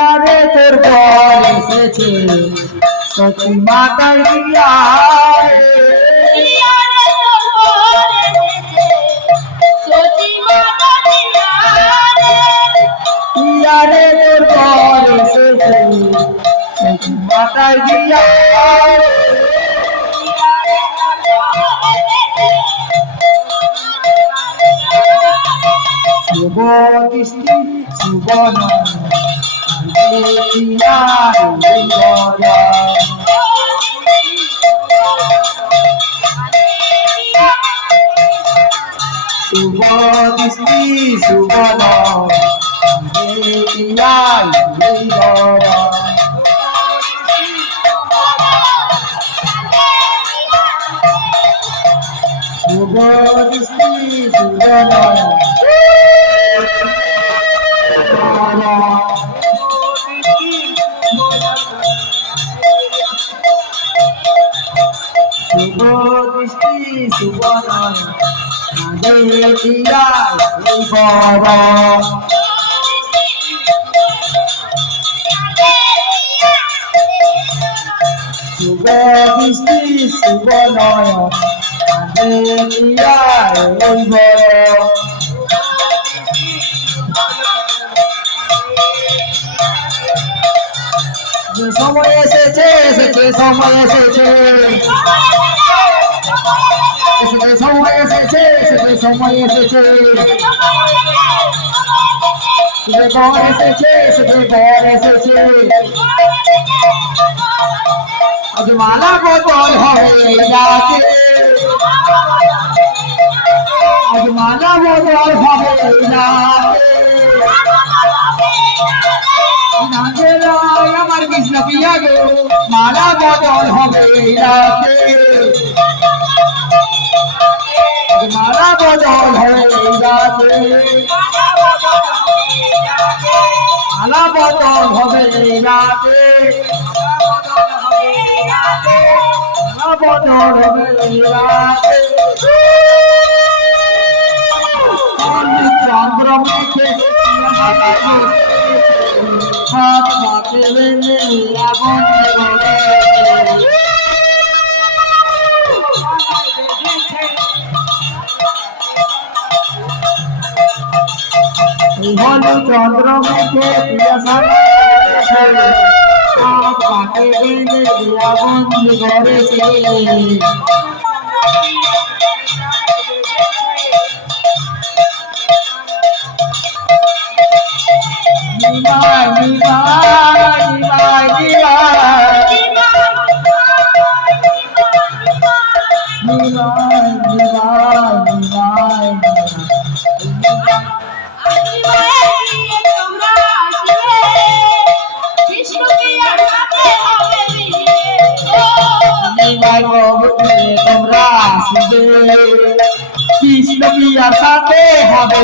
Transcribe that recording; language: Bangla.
ইয়ারে তোর পর এসেছে সতী মাতা দিয়া ইয়ারে তোর পর এসেছে সতী মাতা দিয়া ইয়ারে তোর পর এসেছে সতী মাতা দিয়া শুভ দৃষ্টি শুভ শুভ দৃষ্টি শুভ শুভ দৃষ্টি শুভ শুভ দৃষ্টি শুভ শুভ দৃষ্টি শুভ সময় এসেছে এসেছে সময় এসেছে সময় এসেছে এসেছে সময় এসেছে বর এসেছে এসেছে বর এসেছে আজ মালা বদল হবে রাতে আজ মালা বদল হবে রাতে আমার কৃষ্ণ পিয়া গো মালা বদল হবে রাতে মালা বদল হবে রাতে মালা বদল হবে রাতে মালা বদল হবে রাতে চন্দ্র মুখে হাত মাতে আগুন হলু চন্দ্র মুখে পাকে গেলে আগুন গড়েছে নিবাই নিবাই নিবাই নিবাই নিবাই নিবাই তোমরা আসবে কৃষ্ণ পিয়ার সাথে হবে